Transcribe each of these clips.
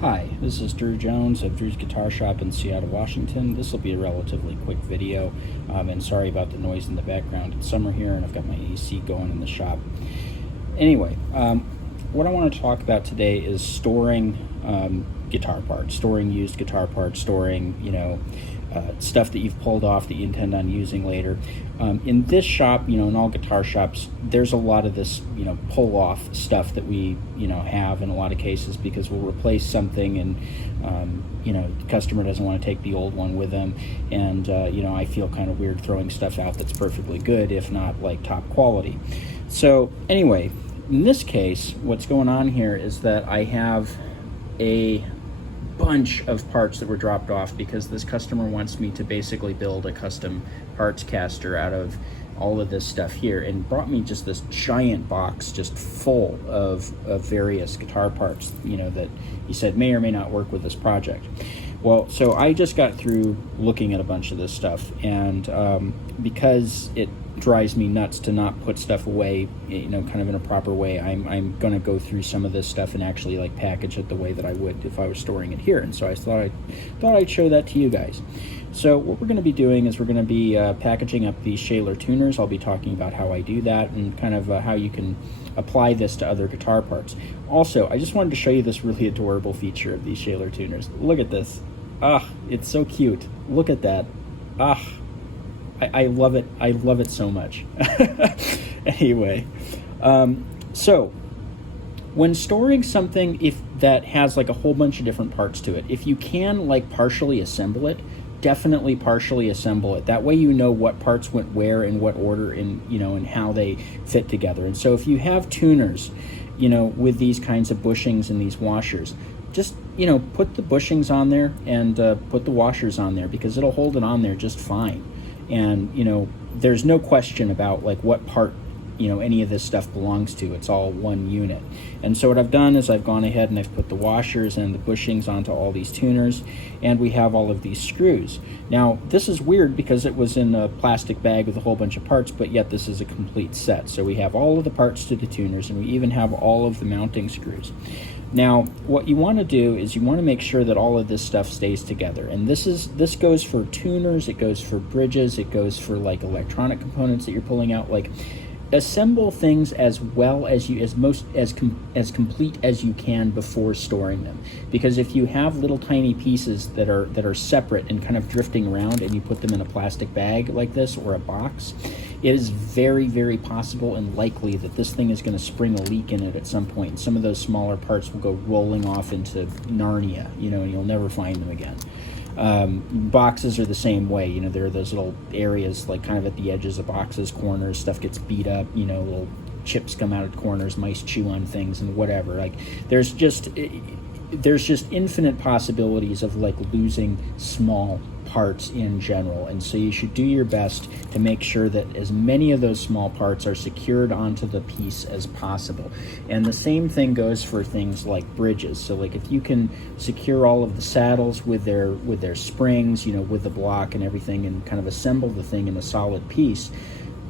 Hi, this is Drew Jones of Drew's Guitar Shop in Seattle, Washington. This will be a relatively quick video, and sorry about the noise in the background. It's summer here and I've got my AC going in the shop. Anyway, what I want to talk about today is storing guitar parts, storing used guitar parts, storing, stuff that you've pulled off that you intend on using later. In this shop, in all guitar shops, there's a lot of this, pull off stuff that we, have in a lot of cases because we'll replace something and, the customer doesn't want to take the old one with them. And, I feel kind of weird throwing stuff out that's perfectly good, if not like top quality. So anyway, in this case, what's going on here is that I have a bunch of parts that were dropped off because this customer wants me to basically build a custom parts caster out of all of this stuff here, and brought me just this giant box just full of various guitar parts, that he said may or may not work with this project. Well, so I just got through looking at a bunch of this stuff, and because it drives me nuts to not put stuff away, kind of in a proper way, I'm going to go through some of this stuff and actually like package it the way that I would if I was storing it here. And so I thought I'd show that to you guys. So what we're going to be doing is we're going to be packaging up these Shaler tuners. I'll be talking about how I do that and kind of how you can apply this to other guitar parts. Also, I just wanted to show you this really adorable feature of these Shaler tuners. Look at this. It's so cute. Look at that. I love it. I love it so much. Anyway, so when storing something, if that has like a whole bunch of different parts to it, if you can like partially assemble it, definitely partially assemble it. That way you know what parts went where in what order and how they fit together. And so if you have tuners, with these kinds of bushings and these washers, just put the bushings on there and put the washers on there, because it'll hold it on there just fine. And there's no question about like what part any of this stuff belongs to. It's all one unit. And so what I've done is I've gone ahead and I've put the washers and the bushings onto all these tuners, and we have all of these screws. Now this is weird because it was in a plastic bag with a whole bunch of parts, but yet this is a complete set. So we have all of the parts to the tuners, and we even have all of the mounting screws. Now, what you want to do is you want to make sure that all of this stuff stays together. And this goes for tuners, it goes for bridges, it goes for like electronic components that you're pulling out. Like, assemble things as well as you as complete as you can before storing them. Because if you have little tiny pieces that are separate and kind of drifting around, and you put them in a plastic bag like this or a box, it is very, very possible and likely that this thing is going to spring a leak in it at some point. And some of those smaller parts will go rolling off into Narnia, and you'll never find them again. Boxes are the same way. There are those little areas like kind of at the edges of boxes, corners, stuff gets beat up, little chips come out at corners, mice chew on things and whatever. Like there's just infinite possibilities of like losing small parts in general, and so you should do your best to make sure that as many of those small parts are secured onto the piece as possible. And the same thing goes for things like bridges. So like if you can secure all of the saddles with their springs, with the block and everything, and kind of assemble the thing in a solid piece,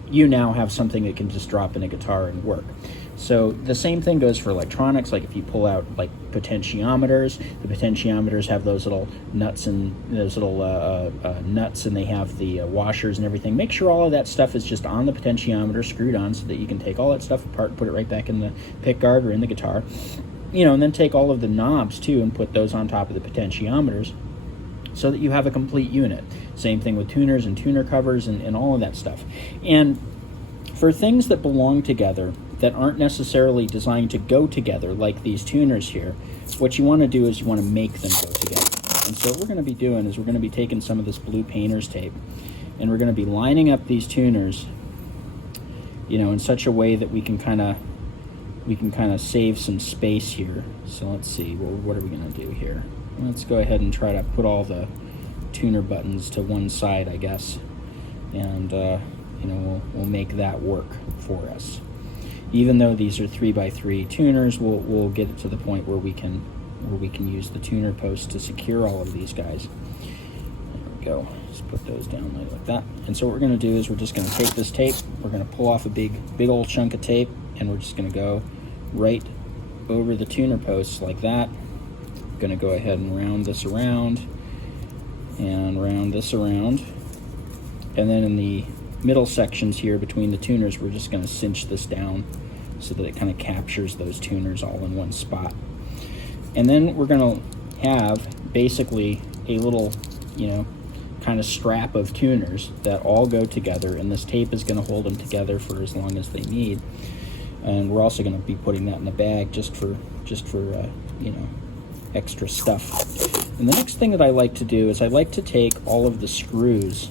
you now have something that can just drop in a guitar and work. So the same thing goes for electronics. Like if you pull out like potentiometers, the potentiometers have those little nuts and those little nuts, and they have the washers and everything. Make sure all of that stuff is just on the potentiometer, screwed on, so that you can take all that stuff apart and put it right back in the pick guard or in the guitar. And then take all of the knobs too and put those on top of the potentiometers, so that you have a complete unit. Same thing with tuners and tuner covers and all of that stuff. And for things that belong together that aren't necessarily designed to go together, like these tuners here, what you want to do is you want to make them go together. And so what we're going to be doing is we're going to be taking some of this blue painter's tape, and we're going to be lining up these tuners, in such a way that we can kind of save some space here. So let's see, well, what are we going to do here? Let's go ahead and try to put all the tuner buttons to one side, I guess, and we'll make that work for us. Even though these are 3x3 tuners, we'll get it to the point where we can use the tuner post to secure all of these guys. There we go. Just put those down like that. And so what we're going to do is we're just going to take this tape, we're going to pull off a big old chunk of tape, and we're just going to go right over the tuner posts like that. going to go ahead and round this around and round this around. And then in the middle sections here between the tuners, we're just going to cinch this down so that it kind of captures those tuners all in one spot. And then we're going to have basically a little, you know, kind of strap of tuners that all go together, and this tape is going to hold them together for as long as they need. And we're also going to be putting that in the bag just for you know, extra stuff. And the next thing that I like to do is I like to take all of the screws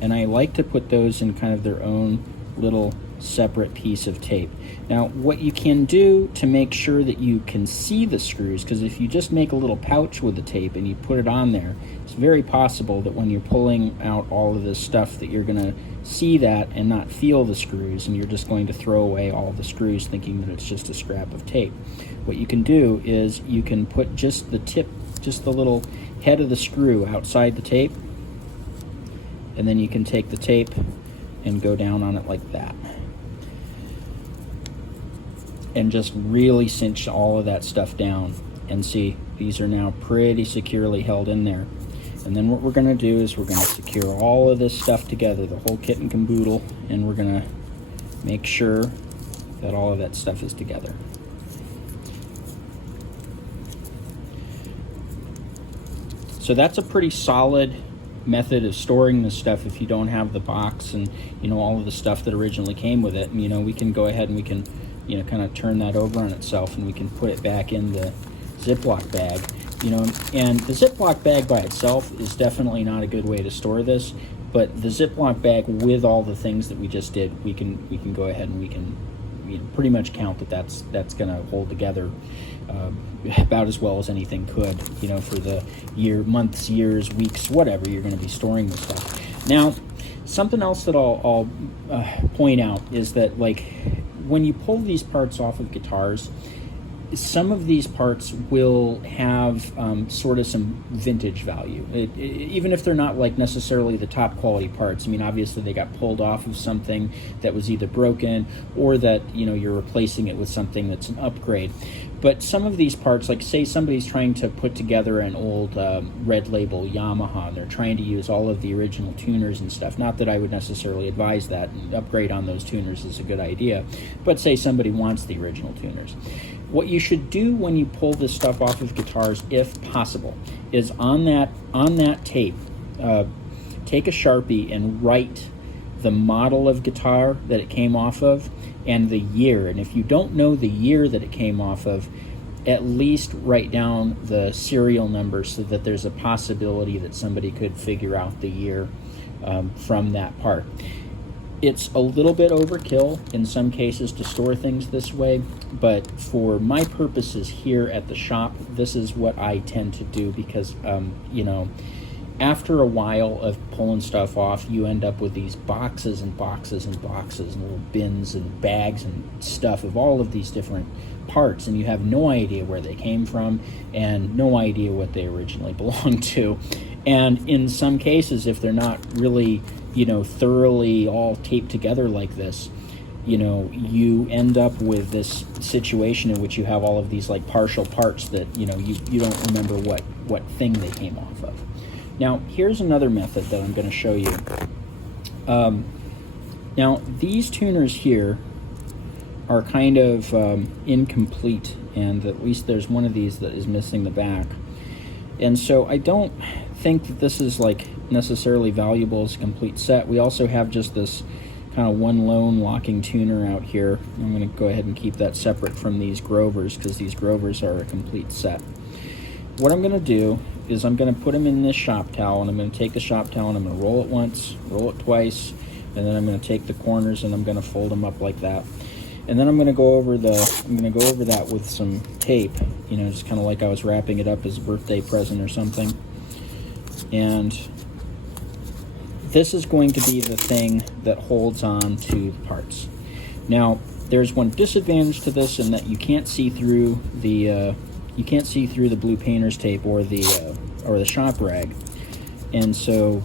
and I like to put those in kind of their own little separate piece of tape. Now, what you can do to make sure that you can see the screws, because if you just make a little pouch with the tape and you put it on there, it's very possible that when you're pulling out all of this stuff that you're going to see that and not feel the screws, and you're just going to throw away all the screws thinking that it's just a scrap of tape. What you can do is you can put just the tip, just the little head of the screw outside the tape, and then you can take the tape and go down on it like that. And just really cinch all of that stuff down. And see, these are now pretty securely held in there. And then what we're going to do is we're going to secure all of this stuff together, the whole kit and caboodle, and we're going to make sure that all of that stuff is together. So that's a pretty solid method of storing this stuff if you don't have the box and, you know, all of the stuff that originally came with it. And, you know, we can go ahead and we can, you know, kind of turn that over on itself, and we can put it back in the Ziploc bag, you know. And the Ziploc bag by itself is definitely not a good way to store this, but the Ziploc bag with all the things that we just did, we can go ahead and we can, you know, pretty much count that that's going to hold together about as well as anything could, you know, for the months, years, weeks, whatever you're going to be storing this stuff. Now, something else that I'll point out is that, like, when you pull these parts off of guitars, some of these parts will have sort of some vintage value, even if they're not like necessarily the top quality parts. I mean, obviously they got pulled off of something that was either broken or that, you know, you're replacing it with something that's an upgrade. But some of these parts, like say somebody's trying to put together an old red label Yamaha, and they're trying to use all of the original tuners and stuff. Not that I would necessarily advise that. Upgrade on those tuners is a good idea. But say somebody wants the original tuners. What you should do when you pull this stuff off of guitars, if possible, is on that tape, take a Sharpie and write the model of guitar that it came off of and the year. And if you don't know the year that it came off of, at least write down the serial number so that there's a possibility that somebody could figure out the year from that part. It's a little bit overkill in some cases to store things this way, but for my purposes here at the shop, this is what I tend to do because, you know, after a while of pulling stuff off, you end up with these boxes and boxes and boxes and little bins and bags and stuff of all of these different parts, and you have no idea where they came from and no idea what they originally belonged to. And in some cases, if they're not really, you know, thoroughly all taped together like this, you know, you end up with this situation in which you have all of these like partial parts that, you know, you don't remember what thing they came off of. Now, here's another method that I'm going to show you. Now, these tuners here are kind of incomplete, and at least there's one of these that is missing the back. And so I don't think that this is like necessarily valuable as a complete set. We also have just this kind of one lone locking tuner out here. I'm going to go ahead and keep that separate from these Grovers because these Grovers are a complete set. What I'm going to do is I'm going to put them in this shop towel, and I'm going to take the shop towel and I'm going to roll it once, roll it twice, and then I'm going to take the corners and I'm going to fold them up like that. And then I'm going to go over that with some tape, you know, just kind of like I was wrapping it up as a birthday present or something. And this is going to be the thing that holds on to the parts. Now, there's one disadvantage to this in that you can't see through the blue painter's tape or the shop rag. And so,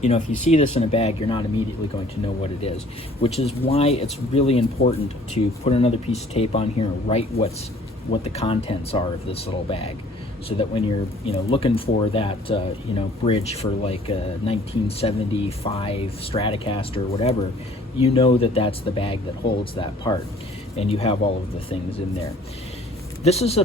you know, if you see this in a bag, you're not immediately going to know what it is, which is why it's really important to put another piece of tape on here and write what's what the contents are of this little bag, so that when you're, you know, looking for that, you know, bridge for like a 1975 Stratocaster or whatever, you know that that's the bag that holds that part, and you have all of the things in there. This is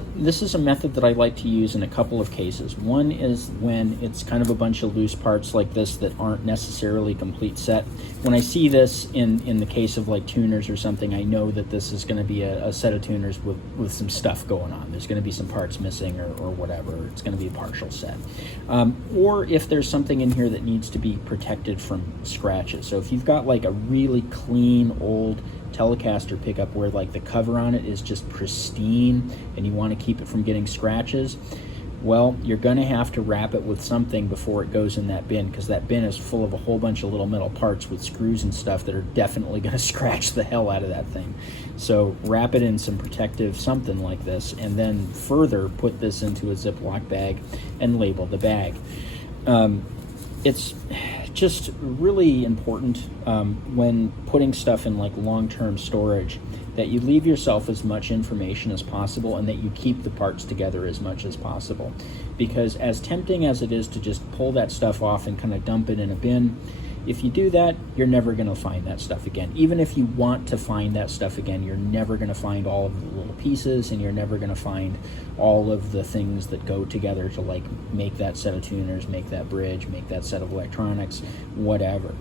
a method that I like to use in a couple of cases. One is when it's kind of a bunch of loose parts like this that aren't necessarily complete set. When I see this in the case of like tuners or something, I know that this is going to be a set of tuners with some stuff going on. There's going to be some parts missing or whatever. It's going to be a partial set. Or if there's something in here that needs to be protected from scratches. So if you've got like a really clean old Telecaster pickup where like the cover on it is just pristine and you want to keep it from getting scratches, well, you're going to have to wrap it with something before it goes in that bin, because that bin is full of a whole bunch of little metal parts with screws and stuff that are definitely going to scratch the hell out of that thing. So wrap it in some protective something like this, and then further put this into a Ziploc bag and label the bag. It's just really important when putting stuff in like long-term storage that you leave yourself as much information as possible, and that you keep the parts together as much as possible. Because as tempting as it is to just pull that stuff off and kind of dump it in a bin, if you do that, you're never going to find that stuff again. Even if you want to find that stuff again, you're never going to find all of the little pieces, and you're never going to find all of the things that go together to like make that set of tuners, make that bridge, make that set of electronics, whatever.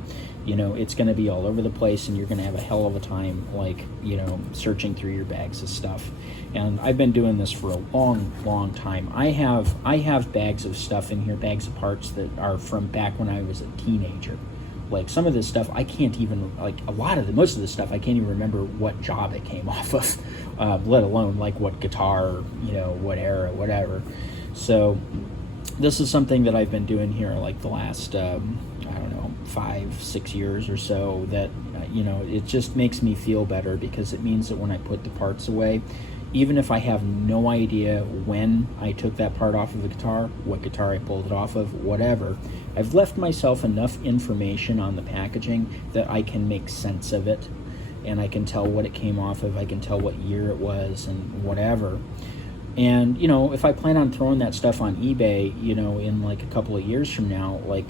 You know, it's going to be all over the place, and you're going to have a hell of a time, like, you know, searching through your bags of stuff. And I've been doing this for a long time. I have bags of stuff in here, bags of parts that are from back when I was a teenager. Like some of this stuff I can't even, like most of this stuff I can't even remember what job it came off of, let alone like what guitar, you know, what era, whatever. So this is something that I've been doing here like the last, I don't know, 5-6 years or so, that, you know, it just makes me feel better, because it means that when I put the parts away, even if I have no idea when I took that part off of the guitar, what guitar I pulled it off of, whatever, I've left myself enough information on the packaging that I can make sense of it, and I can tell what it came off of, I can tell what year it was, and whatever. And, you know, if I plan on throwing that stuff on eBay, you know, in like a couple of years from now, like,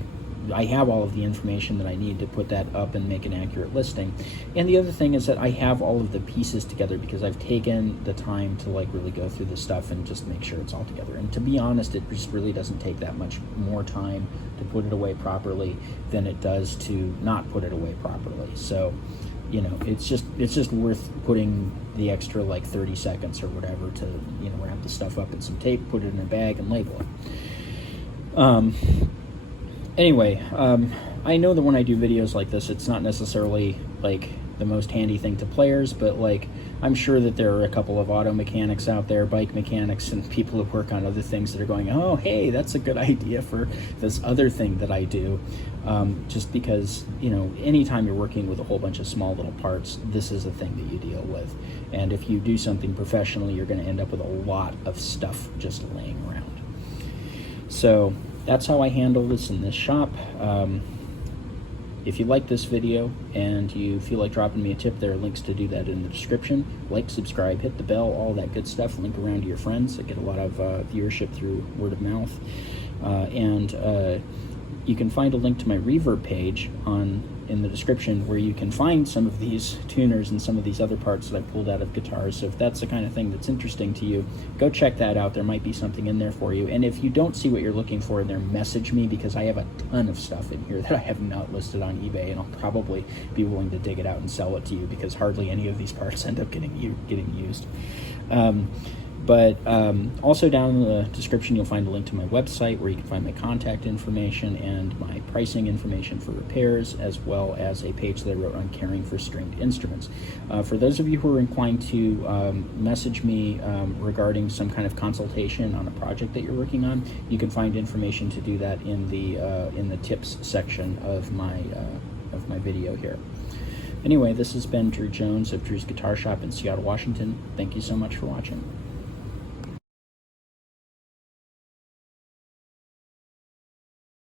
I have all of the information that I need to put that up and make an accurate listing. And the other thing is that I have all of the pieces together, because I've taken the time to like really go through the stuff and just make sure it's all together. And to be honest, it just really doesn't take that much more time to put it away properly than it does to not put it away properly. So, you know, it's just worth putting the extra like 30 seconds or whatever to, you know, wrap the stuff up in some tape, put it in a bag, and label it. Anyway, I know that when I do videos like this, it's not necessarily like the most handy thing to players, but like I'm sure that there are a couple of auto mechanics out there, bike mechanics, and people who work on other things that are going, oh, hey, that's a good idea for this other thing that I do. Just because, you know, anytime you're working with a whole bunch of small little parts, this is a thing that you deal with. And if you do something professionally, you're going to end up with a lot of stuff just laying around. So that's how I handle this in this shop. If you like this video and you feel like dropping me a tip, there are links to do that in the description. Like, subscribe, hit the bell, all that good stuff. Link around to your friends. I get a lot of viewership through word of mouth. And you can find a link to my Reverb page in the description, where you can find some of these tuners and some of these other parts that I pulled out of guitars. So if that's the kind of thing that's interesting to you, go check that out. There might be something in there for you. And if you don't see what you're looking for in there, message me, because I have a ton of stuff in here that I have not listed on eBay, and I'll probably be willing to dig it out and sell it to you, because hardly any of these parts end up getting used. But also down in the description, you'll find a link to my website, where you can find my contact information and my pricing information for repairs, as well as a page that I wrote on caring for stringed instruments. For those of you who are inclined to message me regarding some kind of consultation on a project that you're working on, you can find information to do that in the tips section of my video here. Anyway, this has been Drew Jones of Drew's Guitar Shop in Seattle, Washington. Thank you so much for watching.